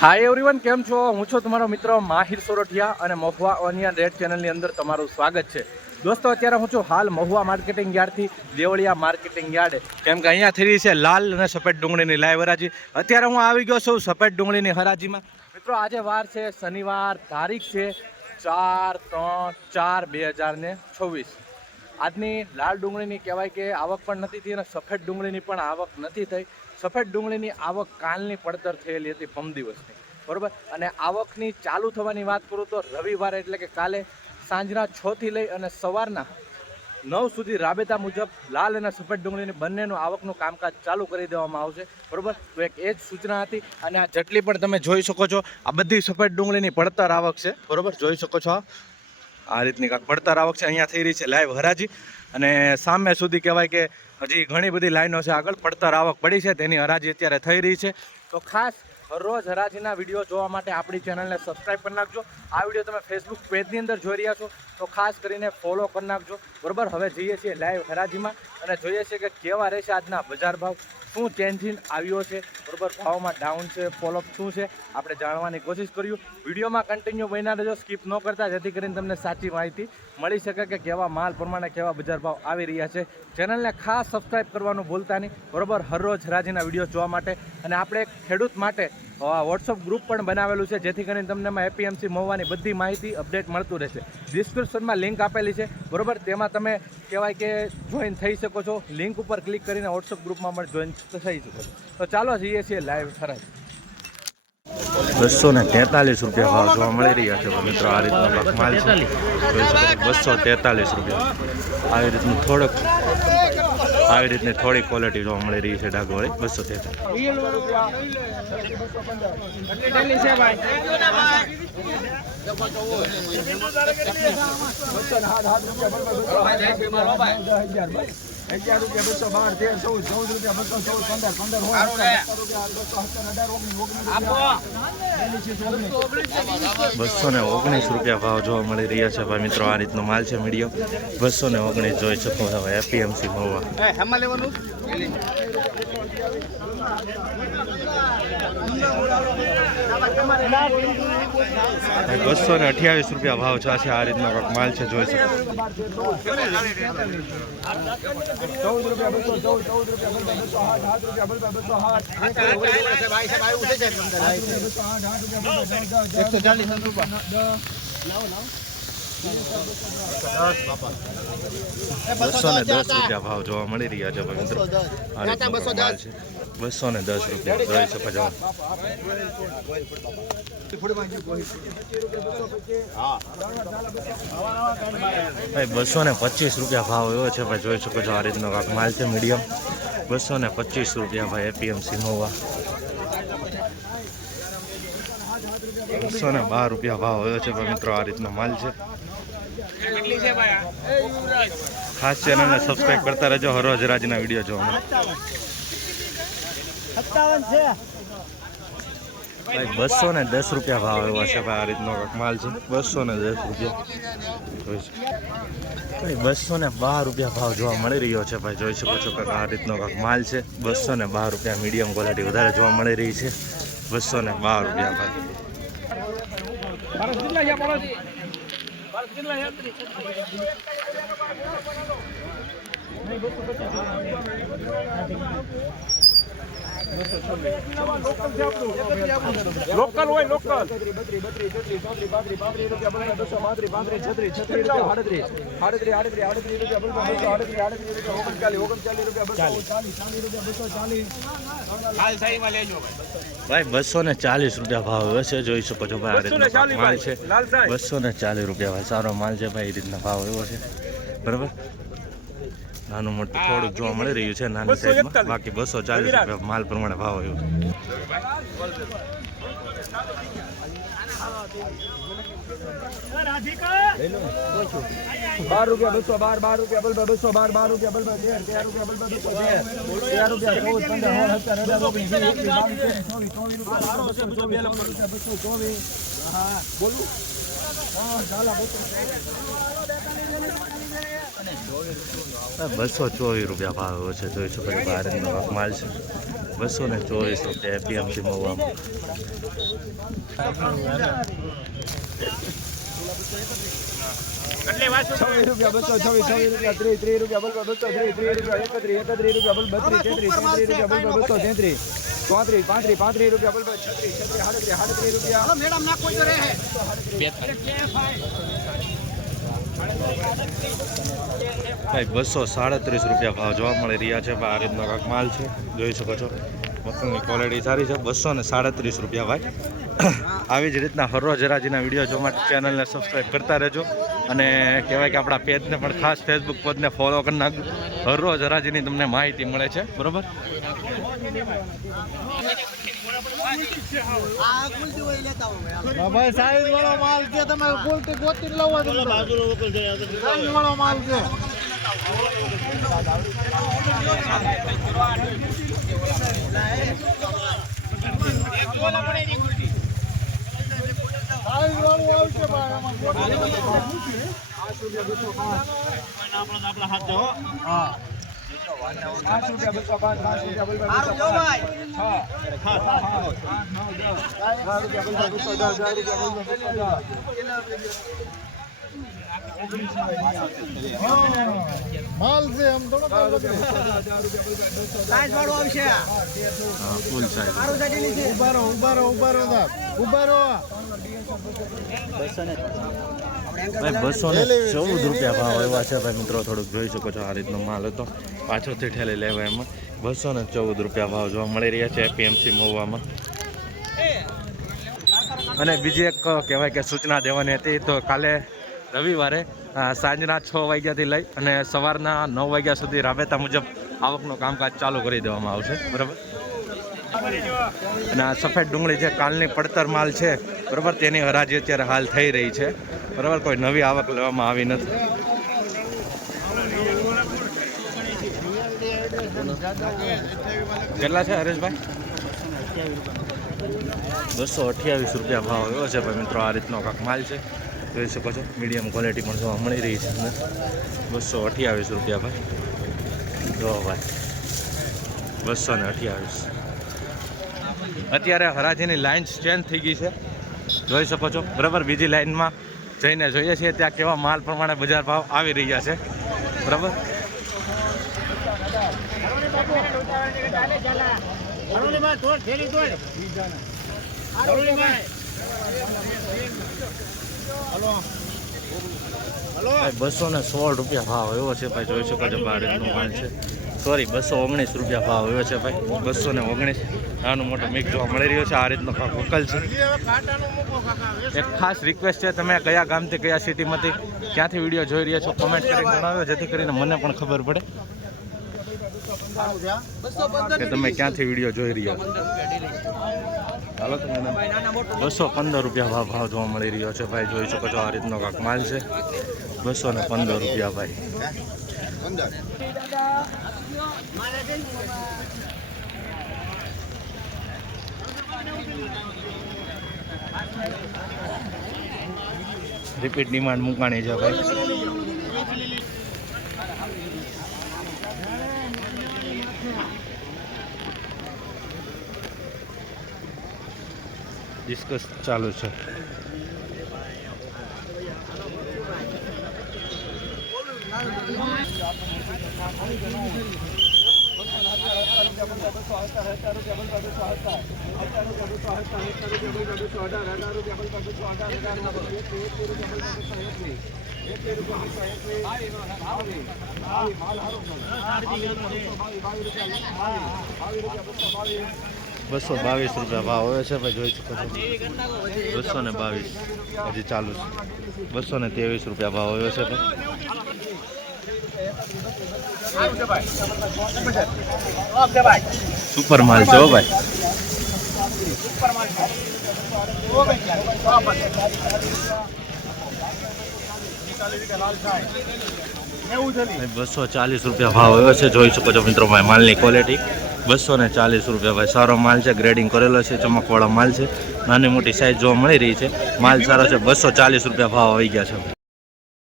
Hi everyone, કેમ છો? હું છું તમારો મિત્ર માહિર સોરઠિયા અને મહુવા ઓનિયન રેડ ચેનલની અંદર તમારું સ્વાગત છે. દોસ્તો, અત્યારે હું છું હાલ મહુવા માર્કેટિંગ યાર્ડથી દેવળિયા માર્કેટિંગ યાર્ડ, કેમ કે અહીંયા થઈ રહી છે લાલ અને સફેદ ડુંગળીની લાઈવ હરાજી. અત્યારે હું આવી ગયો છું સફેદ ડુંગળીની હરાજીમાં. મિત્રો, આજે વાર છે શનિવાર, તારીખ છે 4/3/2026. આજની લાલ ડુંગળીની કહેવાય કે આવક પણ નથી થઈ અને સફેદ ડુંગળીની પણ આવક નથી થઈ. સફેદ ડુંગળીની આવક કાલની પડતર થયેલી હતી, પમ દિવસની, બરાબર. અને આવકની ચાલુ થવાની વાત કરું તો રવિવારે એટલે કે કાલે સાંજના 6થી લઈ અને સવારના 9 સુધી રાબેતા મુજબ લાલ અને સફેદ ડુંગળીની બંનેનું આવકનું કામકાજ ચાલુ કરી દેવામાં આવશે, બરાબર. તો એક એ જ સૂચના હતી. અને આ જેટલી પણ તમે જોઈ શકો છો, આ બધી સફેદ ડુંગળીની પડતર આવક છે, બરાબર. જોઈ શકો છો આ રીતની કાંક પડતર આવક છે. અહીંયા થઈ રહી છે લાઈવ હરાજી અને સામે સુધી કહેવાય કે હજી ઘણી બધી લાઈનો છે આગળ. પડતર આવક પડી છે, તેની હરાજી અત્યારે થઈ રહી છે. તો ખાસ રોજ હરાજીના વિડીયો જોવા માટે આપણી ચેનલને સબસ્ક્રાઈબ કરી નાખજો. આ વિડીયો તમે ફેસબુક પેજની અંદર જોઈ રહ્યા છો તો ખાસ કરીને ફોલો કરી નાખજો, બરાબર. હવે જઈએ છીએ લાઈવ હરાજીમાં અને જોઈએ છીએ કે કેવા રહેશે આજના બજાર ભાવ, શું ચેન્જિંગ આવ્યો છે, બરાબર. ભાવમાં ડાઉન છે, ફોલોઅપ શું છે, આપણે જાણવાની કોશિશ કર્યું. વિડીયોમાં કન્ટિન્યુ બન્યા રહેજો, સ્કીપ ન કરતા, જેથી કરીને તમને સાચી માહિતી મળી શકે કે કેવા માલ પ્રમાણે કેવા બજાર ભાવ આવી રહ્યા છે. ચેનલને ખાસ સબસ્ક્રાઈબ કરવાનું ભૂલતા નહીં, બરાબર, હરરોજ હરાજીના વિડીયો જોવા માટે. અને આપણે એક ખેડૂત માટે વોટ્સઅપ ગ્રુપ પણ બનાવેલું છે, જેથી કરીને તમને એમાં એપીએમસી મહુવાની બધી માહિતી અપડેટ મળતું રહેશે. ડિસ્ક્રિપ્શનમાં લિંક આપેલી છે, બરાબર. તેમાં તમે કહેવાય કે જોઈન થઈ શકો છો. લિંક ઉપર ક્લિક કરીને વોટ્સઅપ ગ્રુપમાં પણ જોઈન થઈ શકો છો. તો ચાલો જઈએ છીએ લાઈવ હરાજી. 243 રૂપિયા ભાવ જોવા મળી રહ્યા છે મિત્રો. આ રીતનો માલ છે, 243 રૂપિયા. આવી રીતનું આવી રીતની થોડી ક્વોલિટી જોવા મળી રહી છે ડાઘવાળી. 219 રૂપિયા ભાવ જોવા મળી રહ્યા છે ભાઈ મિત્રો. આ રીતનો માલ છે મીડિયમ. 219 જોઈ શકો હવે એપીએમસી મહુવા. 228 રૂપિયા ભાવ છે. આ રીતનો માલ છે, જોઈ શકો. 210 રૂપિયા ભાવ જોવા મળી રહ્યા છે મિત્રો. આ રીતનો માલ છે, 210 રૂપિયા જોઈ શકો છો. 225 રૂપિયા ભાવ એવો છે ભાઈ, જોઈ શકો છો. આ રીતનો માલ છે મીડિયમ. 225 રૂપિયા ભાઈ એપીએમસી મહુવા. 212 રૂપિયા ભાવ આવ્યો છે ભાઈ મિત્રો. આ રીતનો માલ છે. ખાસ ચેનલને સબસ્ક્રાઈબ કરતા રહેજો, હરરોજ હરાજીના વિડીયો જોવા. 210 રૂપિયા ભાવ એવો છે ભાઈ. આ રીતનો માલ છે, 210 રૂપિયા. 212 રૂપિયા ભાવ જોવા મળી રહ્યો છે ભાઈ, જોઈ શકો છો કે આ રીતનો માલ છે. 212 રૂપિયા મીડિયમ ક્વોલિટી વધારે જોવા મળી રહી છે. 212 રૂપિયા ભાઈ. લોકલ હોય, લોકલ. 240 રૂપિયા ભાવ હશે, જોઈ શકો છો ભાઈ. આ રીતનો માલ છે, 240 રૂપિયા ભાઈ. સારો માલ છે ભાઈ. એ રીતના ભાવ એવો છે, બરાબર. નાનું મોટું થોડુંક જોવા મળી રહ્યું છે નાની સાઈઝમાં. બાકી 240 રૂપિયા માલ પ્રમાણે ભાવ આવ્યો. 12 રૂપિયા 212 રૂપિયા બલ 212 રૂપિયા બલ 13 રૂપિયા બલ 13 રૂપિયા 14 15 16 17 18 19 20 21 22 23 24 હા બોલું. ₹224 ભાવ છે, જોઈ શકો છો ભારતનો માલ છે. ₹224 એપીએમસી મહુવામાં. ભાઈ ₹237 ભાવ જોવા મળી રહ્યા છે. આ રીતનો કાંક માલ છે, જોઈ શકો છો. મકાનની ક્વોલિટી સારી છે. ₹237 ભાઈ. આવી જ રીતના હરરોજ હરાજીના વિડીયો જોવા માટે ચેનલને સબસ્ક્રાઈબ કરતા રહેજો. અને કહેવાય કે આપણા પેજને પણ ખાસ ફેસબુક પેજને ફોલો કરી નાખજો. હરરોજ હરાજીની તમને માહિતી મળે છે, બરોબર. ભાઈ સાઈઝ વાળો માલ છે, તમે કુલથી ગોતી લાવવા દો. સાઈઝ વાળો માલ છે. માલ છે એમ થોડો સાઈઝ વાળો આવશે. Full size. ઉભા રહો ભાઈ ₹214 ભાવ એવા છે ભાઈ મિત્રો. થોડુંક જોઈ શકો છો. આ રીતનો માલ હતો, પાછળથી ઠેલી લેવા. એમાં ₹214 ભાવ જોવા મળી રહ્યા છે એપીએમસી મહુવામાં. અને બીજી એક કહેવાય કે સૂચના દેવાની હતી. તો કાલે રવિવારે સાંજના 6 વાગ્યાથી લઈ અને સવારના 9 વાગ્યા સુધી રાબેતા મુજબ આવકનું કામકાજ ચાલુ કરી દેવામાં આવશે, બરાબર. અને આ સફેદ ડુંગળી જે કાલની પડતર માલ છે, બરાબર, તેની હરાજી અત્યારે હાલ થઈ રહી છે, બરાબર. કોઈ નવી આવક લેવામાં આવી નથી. કેટલા છે હરેશભાઈ? ₹228 ભાવ એવો છે ભાઈ મિત્રો. આ રીતનો કાંક માલ છે, જોઈ શકો છો. મીડિયમ ક્વોલિટી પણ જોવા મળી રહી છે. ₹228 ભાઈ. જો ભાઈ 228. અત્યારે હરાજીની લાઇન ચેન્જ થઈ ગઈ છે, જોઈ શકો છો, બરાબર. બીજી લાઇનમાં જઈને જોઈએ છીએ ત્યાં કેવા માલ પ્રમાણે બજાર ભાવ આવી રહ્યા છે, બરાબર. ₹216 ભાવ એવો છે ભાઈ, જોઈ શકો છો. ભારતનો માલ છે. સોરી, ₹219 ભાવ એવો છે ભાઈ. 219. નાનું મોટું મિક્સ જોવા મળી રહ્યો છે. આ રીતનો વકલ છે. એક ખાસ રિક્વેસ્ટ છે, તમે કયા ગામથી કયા સિટીમાંથી ક્યાંથી વિડીયો જોઈ રહ્યા છો કોમેન્ટ કરીને જણાવો, જેથી કરીને મને પણ ખબર પડે કે તમે ક્યાંથી વિડીયો જોઈ રહ્યા છો. ચાલો તમે ₹215 ભાવ જોવા મળી રહ્યો છે ભાઈ, જોઈ શકો છો. આ રીતનો કાંક માલ છે. ₹215 ભાઈ. રિપીટ ડિમાન્ડ મૂકાણી છે ભાઈ. ડિસ્કસ ચાલુ છે. ₹222 ભાવ હોય છે ભાઈ, જોઈ શકો છો. 222 હજી ચાલુ છે. ₹223 ભાવ હોય છે ભાઈ. સુપર માલ છે હો ભાઈ. ₹240 ભાવ આવ્યો છે, જોઈ શકો છો મિત્રો. ભાઈ માલની ક્વોલિટી ₹240 ભાઈ. સારો માલ છે, ગ્રેડિંગ કરેલો છે, ચમકવાળો માલ છે. નાની મોટી સાઈઝ જોવા મળી રહી છે. માલ સારો છે. ₹240 ભાવ આવી ગયા છે.